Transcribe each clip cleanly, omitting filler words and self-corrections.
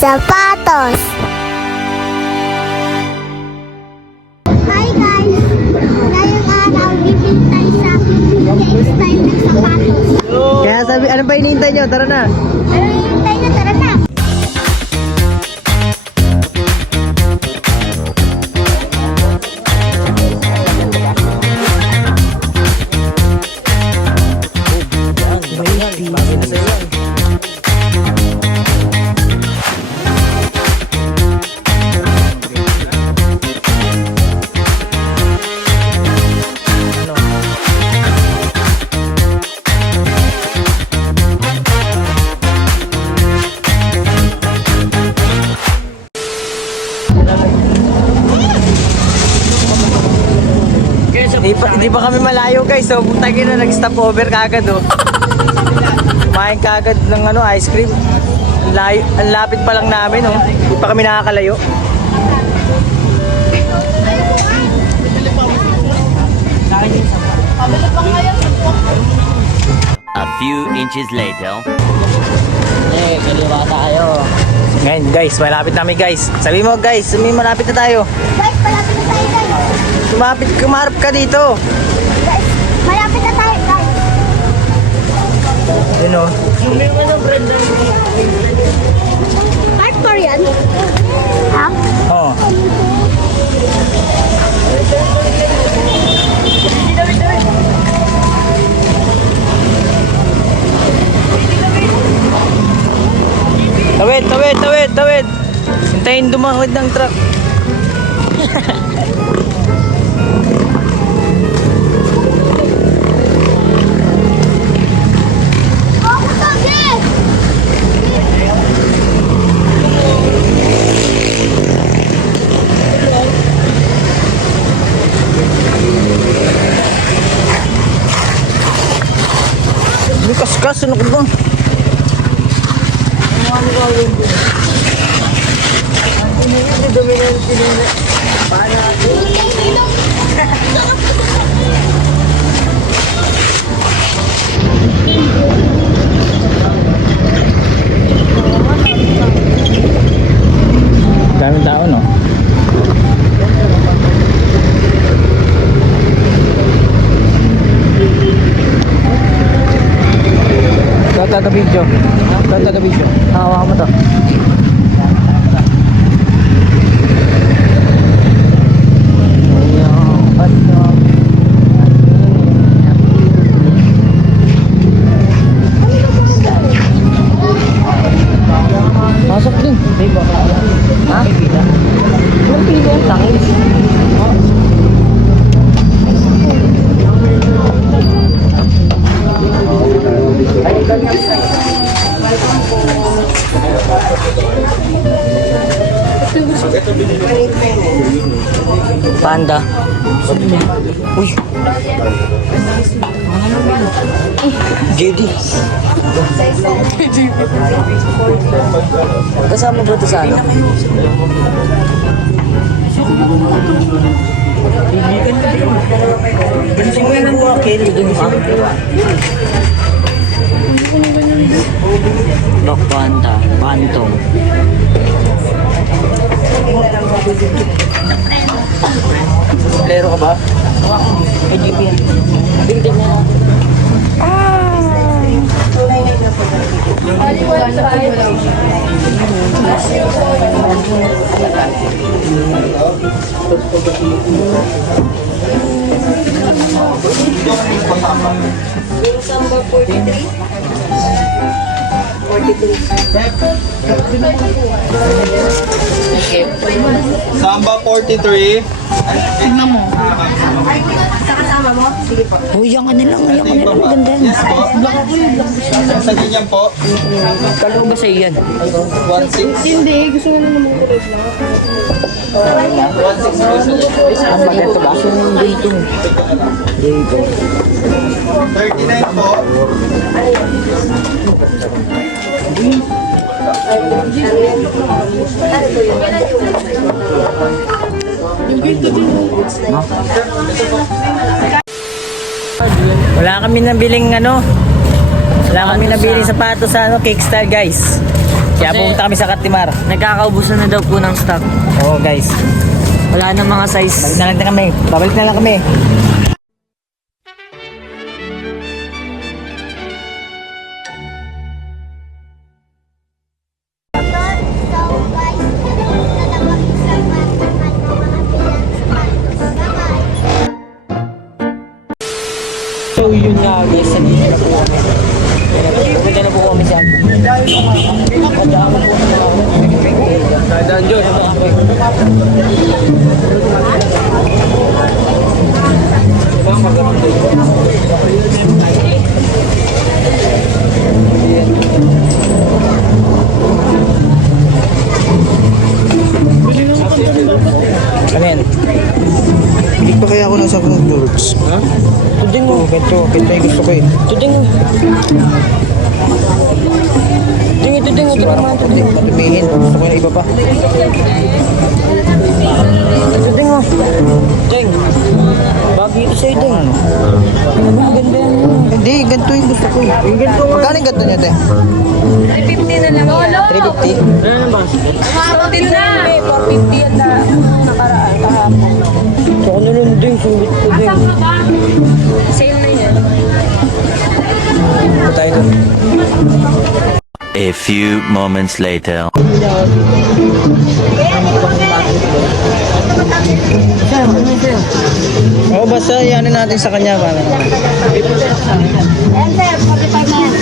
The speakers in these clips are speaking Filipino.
Sapatos. Hi guys! Ngayong araw, bibili tayo sa textile ng sapatos. Kaya sabi, ano ba hinihintay nyo? Tara na. Ano hinihintay na? Tara na! Hindi pa kami malayo guys, so tayo na nag-stop over kagad oh. Kumain kagad ng ano, ice cream. Ang lapit pa lang namin oh. Hindi pa kami nakakalayo. A few inches later. Kaliwa tayo. Ngayon guys, malapit namin guys. Sabi mo guys, malapit na tayo. Guys, malapit na tayo guys. Kumarap ka dito. Guys, malapit na tayo guys. Yun oh. Hardcore yan? Ha? Oh. Tawid. Hintayin dumawid ng truck. Ako tabi! May kaskas, ano ko ba? Daming tao, no? Tata video. Hawa mo to. Pasok din. Ha? Yung pili ang tangis. Panda. Uy. JD. Kasama ba ito sa ano? Ganito mo yung wakil dun ha? Black Panda, Phantom. Lero ka ba? AGP yan. Bigyan mo na. Number 43. 43. Samba 43. Tignan mo. Sa kasama mo? Sige po. Uy, yung kanila. Maganda yan. Yes po. Sa ganyan po. Kalo ba sa'yo yan? 1.6. Hindi, gusto mo na naman ulit lang. 1.6 po sila. Ang maganda ba? Dito. 39 po. Wala kami nabiling ano, Wala kami nabili sapatos sa Kickstyle guys. Kaya Kasi- pumunta kami sa Katimar. Nagkakaubusan na daw po ng stock. Oo guys. Wala na mga size. Balik na lang din kami. Babalik na lang kami. So yun nga guys, sanina na po kami. Pupunta na po kami sa Padaan po na ako. Dadaan Diyos. Ano yan? Bili pa kaya ako ng 10 boards. Ha? Tuding mo. Ganito yung gusto ko eh. Tuding mo. Tuding mo. Parang matumihin. Gusto ko yung iba pa. Tuding mo. Ding. Bagay ito sa'yo, Ding. Maganda yan. Hindi, ganito yung gusto ko eh. Magkano yung ganito niya, te? 350 na lang. Lolo! 350? Ano ba? Umabot na! 450 yan na nakaraan kahapon. So, ano nun, Ding? Sulit ko, Ding. Same na yun. Ito tayo doon. A few moments later. Oo, basta yanin natin sa kanya. Para. Ayan sir, 45 na yan.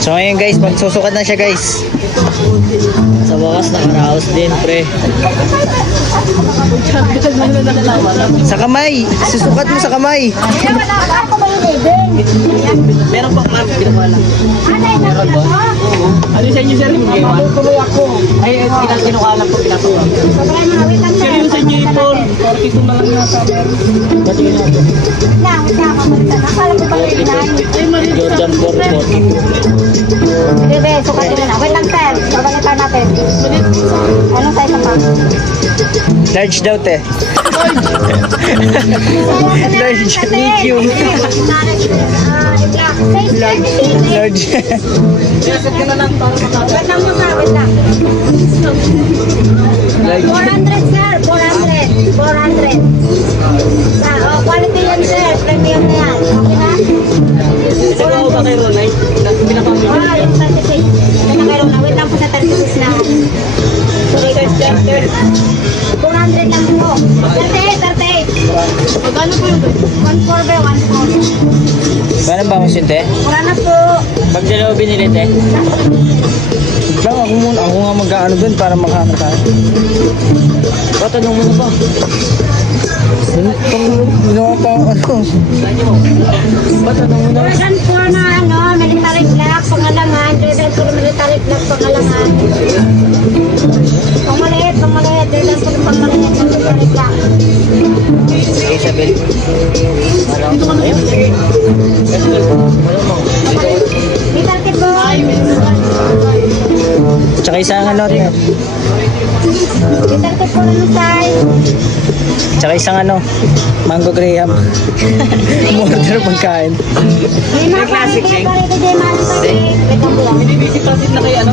So, ngayon guys, magsusukat na siya guys. Sa wakas, nakaraos din, pre. Sa kamay. Susukat mo sa kamay. Kaya wala ba? Ako ba yung level? Meron pa, ma'am, ginawa lang. Meron ba? Ano sa inyo, sir? Tuloy ako. Ay, kinukuha lang po, pinatuwa. Sobrang mga wait lang sir. Pero yung sa J-Paul, 42 na lang nasa. Ba't yun natin? Lang, siya kamulitan. Akala ko ba yung inahin? Jordan 440. Bebe, sukatin na na. Wait lang sir. Babalitan natin. Anong size pa? Large daw, te. Large. Medium. Large. Wait lang mo sir, wait lang. 400 sir, 400. 400. Oh, quality yan sir, premium na yan. Okay na? Ito ba ako ba kay Ronay? Pinapamili. Ah, yung 36. Pinakaroon na. Wait lang po sa 36 na. Sorry guys, 400 lang po. 38. Magkano po yung 1.4 ba? 1.4. Paano ba mo te? Wala na po. Pag dalawa binili, te. Lang, ako muna. Ako nga mag-ano dun para makaano tayo. Patanong mo na ba? Ginawa pa ako ano. Patanong mo na. Version 4 na ano, military black, pangalangan. Version 4 military black, pangalangan. Pangmaliit. Version 4 pangmaliit, military black. Isabel. Dito ka na yun. Sige. Little kid boy. Tsaka isang ano, te. Little kid po ng size. Tsaka isang ano, Mango Graham. Umorder pagkain. May mga classic, eh. parito din, wait lang po lang. Hindi busy pasit na kay ano?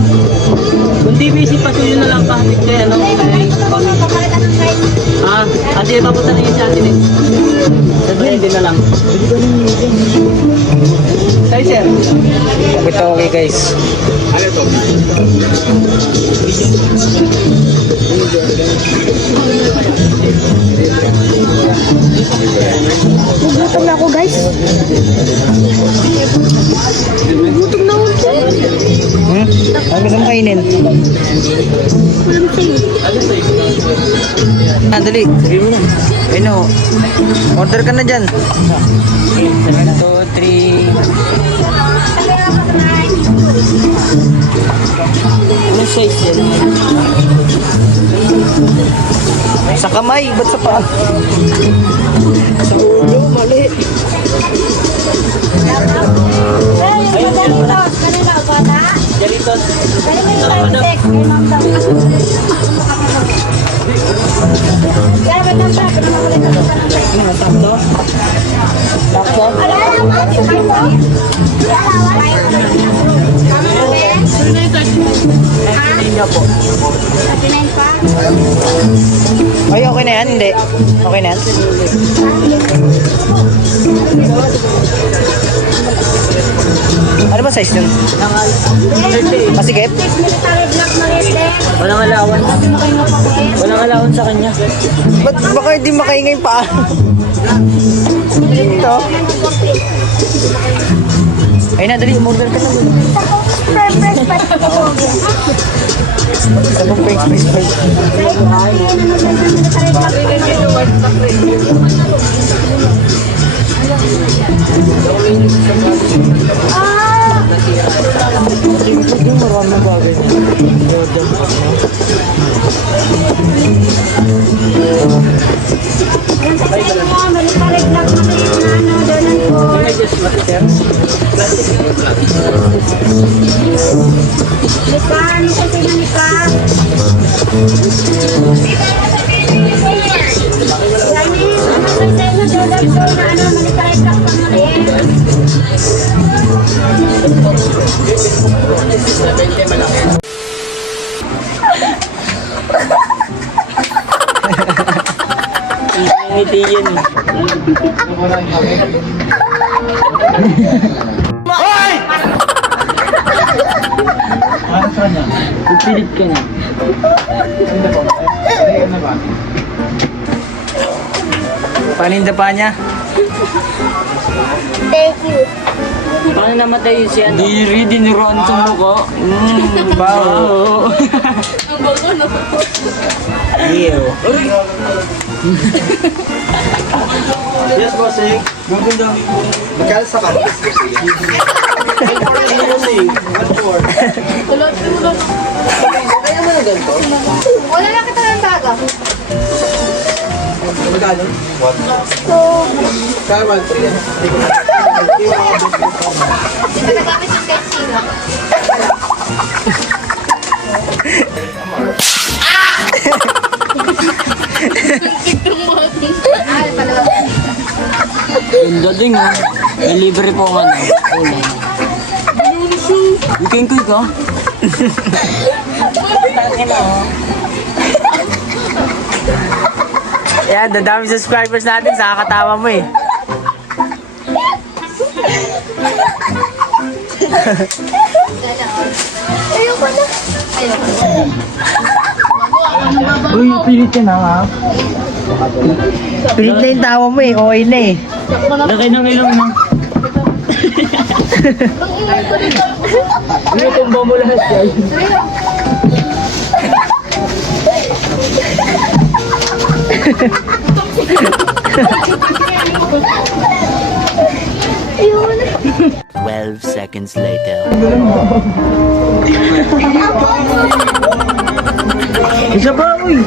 Kung di busy pasit yun na lang pasit kay ano? Papalitan ng size. Ah, ate, papunta na yun sa atin eh. Sa Brady na lang. Tay, sir. Okay guys. Gutom na ako guys. Gutom na ako. Ano gusto mo kainin? Dali. Ano? Order ka na dyan. 1, 2, 3. Ano size yan? Sa kamay, ba't sa paa? Sa ulo, mali. Ayun, Doritos. Kanina, bata? Jalitos. Kanina yung time check. Ayun, ang dami. Kaya wait lang pa. Pinamakulit na sa kanong Sakto? Wala lang po. Hindi po. 39 pa. Ay, okay na yan? Hindi. Okay na yan? Ano ba size nun? Masikip? Military black maliit din. Walang alawan. Sumakay mo pa din. Walang alawan sa kanya. Ba't baka hindi makaingay pa? Ito. Ay na, dali. Umorder ka na. Fresh pa ito po. Sabong French fries pa. Maraming bagay. Just matter. Ngiti yun eh. Pipilit ka na. Paninda pa niya. Thank you. Paano namatay si ano? Diri, dinuruan sa mukha. Wow. Ew. Yes, bossing. Gaganda. Magkala sa kan? Wala lang kita ng baga. Magkano? So, Kaya 1-3 yan. ito nagamit yung kahit sino. Ay, pala. Ganda din ah. May libre po nga na. Ulan. Weekend ko ka? Yan, dadami subscribers natin. Sa kakatawa mo eh. Ayoko na. Ayoko. Uy, pilit ka na ha. Pilit na yung tawa mo eh. Okay na eh. Laki ng ilong na. Ano tumba mo lahat yan? Ayoko na. 12 seconds later. Isa pa, uy.